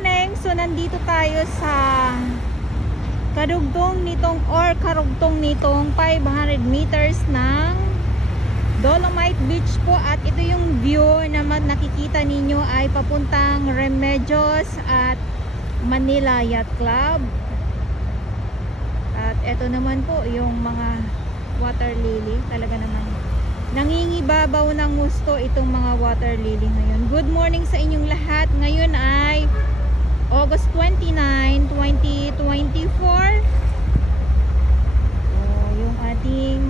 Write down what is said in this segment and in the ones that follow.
morning! So nandito tayo sa karugtong nitong 500 meters ng Dolomite Beach po. At ito yung view na nakikita ninyo ay papuntang Remedios at Manila Yacht Club. At ito naman po yung mga water lily. Talaga naman nangingibabaw ng gusto itong mga water lily ngayon. Good morning sa inyong lahat. Ngayon ay August 29, 2024. Yung ating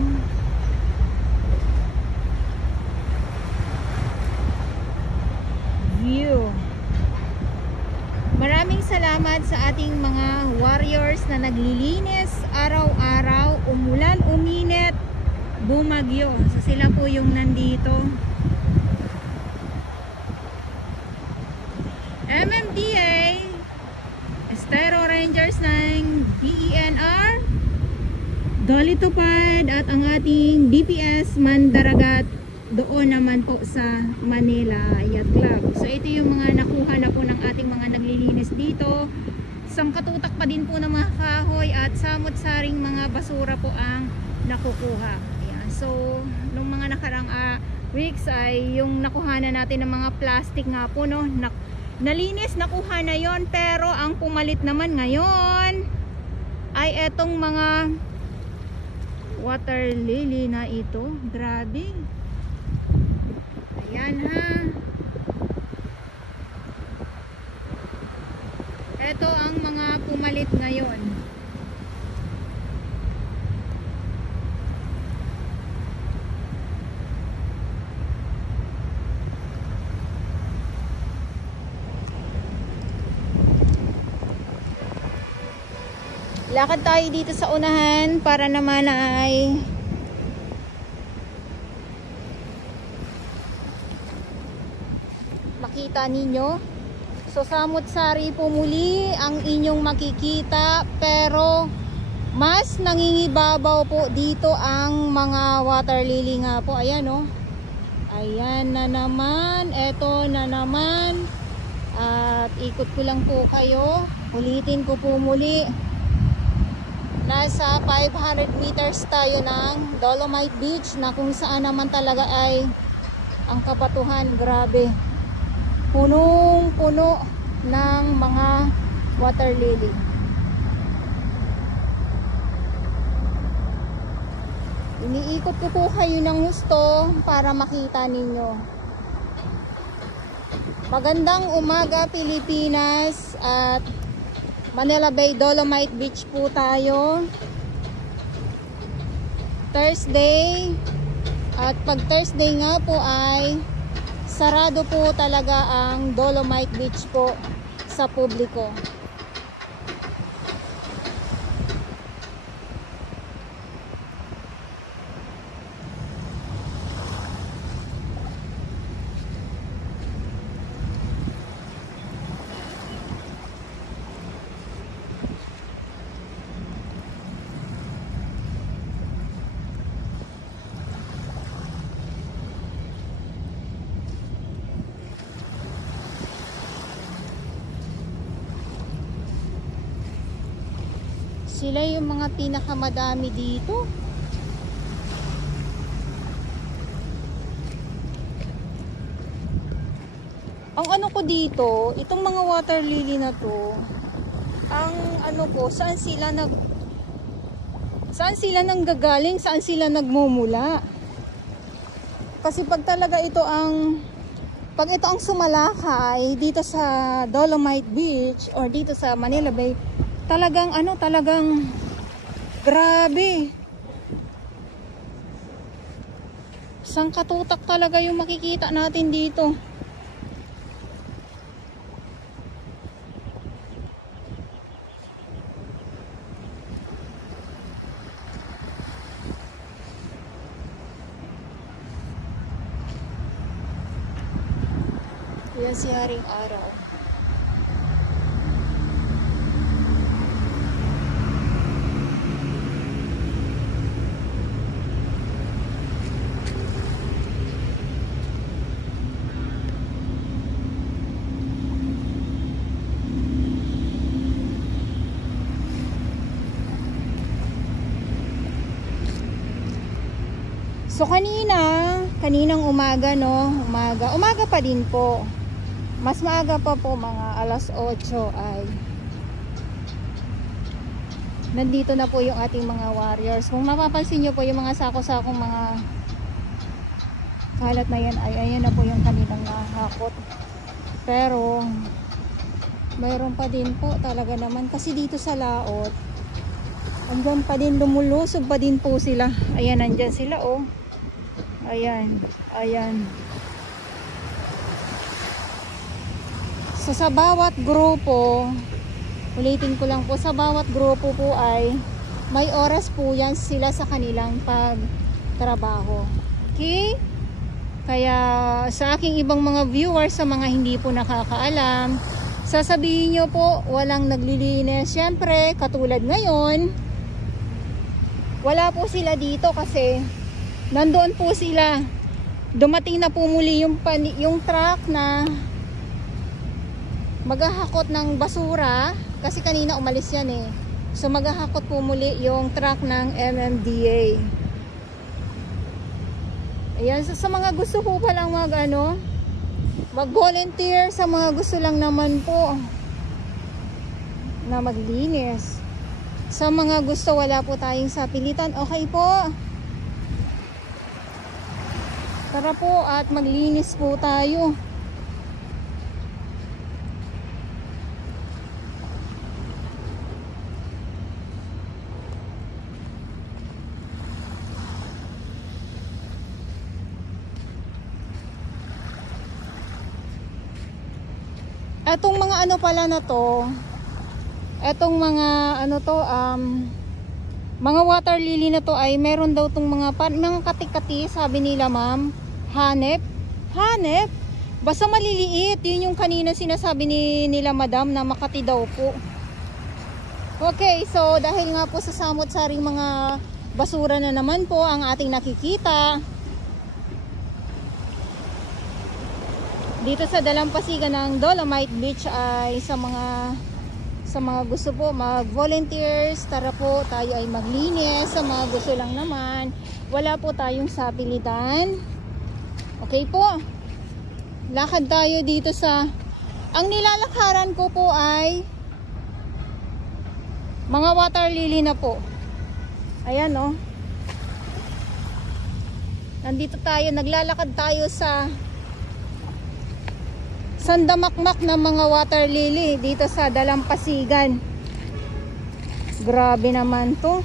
view. Maraming salamat sa ating mga warriors na naglilinis araw-araw, umulan, uminit, bumagyo. So sila po yung nandito. MMDA, Estero Rangers ng DENR, Dolly Tupad at ang ating DPS Mandaragat doon naman po sa Manila Yacht Club. So ito yung mga nakuha na po ng ating mga naglilinis dito. Sangkatutak pa din po ng mga kahoy at samot-saring mga basura po ang nakukuha. So, nung mga nakarang weeks ay yung nakuha na natin ng mga plastic nga po, no? Nalinis, nakuha na yon. Pero ang pumalit naman ngayon ay etong mga water lily na ito. Grabe. Ayan ha. Ito ang mga pumalit ngayon. Lakad tayo dito sa unahan para naman ay makita ninyo. So samot-sari po muli ang inyong makikita, pero mas nangingibabaw po dito ang mga water lily nga po. Ayan o. Ayan na naman. Eto na naman. At ikot ko lang po kayo. Ulitin ko po muli. Nasa 500 meters tayo ng Dolomite Beach na kung saan naman talaga ay ang kabatuhan, grabe. Punong-puno ng mga water lily. Iniikot ko po kayo ng gusto para makita ninyo. Magandang umaga Pilipinas at Manila Bay Dolomite Beach po tayo. Thursday. At pag Thursday nga po ay sarado po talaga ang Dolomite Beach po sa publiko. Sila yung mga pinakamadami dito. Ang ano ko dito, itong mga water lily na to, ang ano ko, saan sila nanggagaling, saan sila nagmumula. Kasi pag talaga pag ito ang sumalakay dito sa Dolomite Beach or dito sa Manila Bay, talagang grabe. Sangkatutak talaga yung makikita natin dito. Yan si Haring Araw. So kaninang umaga, no, umaga pa din po, mas maaga pa po, mga alas 8 ay nandito na po yung ating mga warriors. Kung mapapansin nyo po yung mga sako-sakong mga kalat na yan, ay ayan na po yung kanilang nahakot. Pero mayroon pa din po talaga naman, kasi dito sa laot andyan pa din, lumulusog pa din po sila. Ayan, andyan sila, oh. Ayan, ayan. So sa bawat grupo, ulitin ko lang po, sa bawat grupo po ay may oras po yan sila sa kanilang pagtrabaho. Okay? Kaya sa aking ibang mga viewers, sa mga hindi po nakakaalam, sasabihin nyo po walang naglilinis. Siyempre, katulad ngayon, wala po sila dito kasi nandoon po sila. Dumating na po muli yung truck na maghahakot ng basura, kasi kanina umalis yan eh. So maghahakot po muli yung truck ng MMDA. Ayan, so sa mga gusto po palang mag-volunteer, sa mga gusto lang naman po na maglinis, sa mga gusto wala po tayong sapilitan, okay po, tara po at maglinis po tayo. Etong mga pala na to, etong mga mga water lily na to ay meron daw tong mga katikati, sabi nila ma'am, hanep, basta maliliit. Yun yung kanina sinasabi nila madam na makati daw po. Okay, so dahil nga po sa samot-saring mga basura na naman po ang ating nakikita dito sa dalampasigan ng Dolomite Beach, ay sa mga gusto po mag-volunteers, tara po tayo ay maglinis. Sa mga gusto lang naman, wala po tayong sapilitan, okay po, lakad tayo dito sa, ang nilalakaran ko po ay mga water lily na po. Ayan, oh, nandito tayo, naglalakad tayo sa sandamakmak na mga water lily dito sa dalampasigan. Grabe naman to.